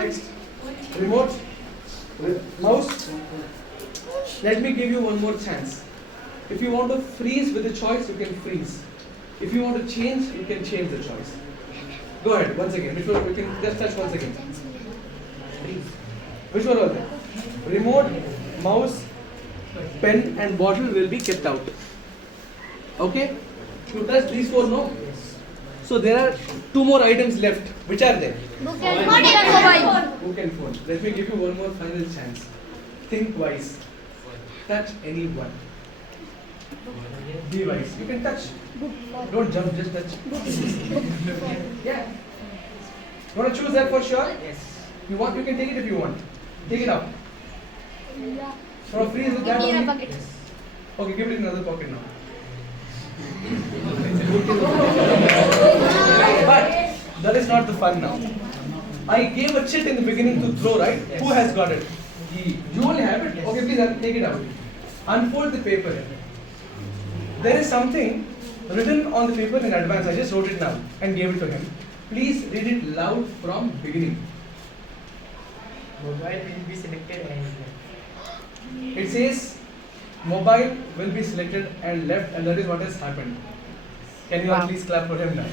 Next. Remote. Mouse. Let me give you one more chance. If you want to freeze with the choice, you can freeze. If you want to change, you can change the choice. Go ahead, once again. Which one? We can just touch once again. Which one was it? Remote, mouse, pen and bottle will be kept out. Okay? You touch these four, no? So there are two more items left. Which are they? Book and mobile. Book and phone. Let me give you one more final chance. Think wise. Touch any one. Be wise. You can touch. Don't jump, just touch. Yeah. You want to choose that for sure? Yes. You want? You can take it if you want. Take it out. Yeah. So freeze with that Give me a only. bucket. Okay, give it in another pocket now. But that is not the fun now. I gave a chit in the beginning to throw, right? Yes. Who has got it? You only have it? Yes. Okay, please take it out. Unfold the paper. There is something written on the paper in advance. I just wrote it now and gave it to him. Please read it loud from beginning. Mobile will be selected and It says mobile will be selected and left, and that is what has happened. Can you all please clap for him now?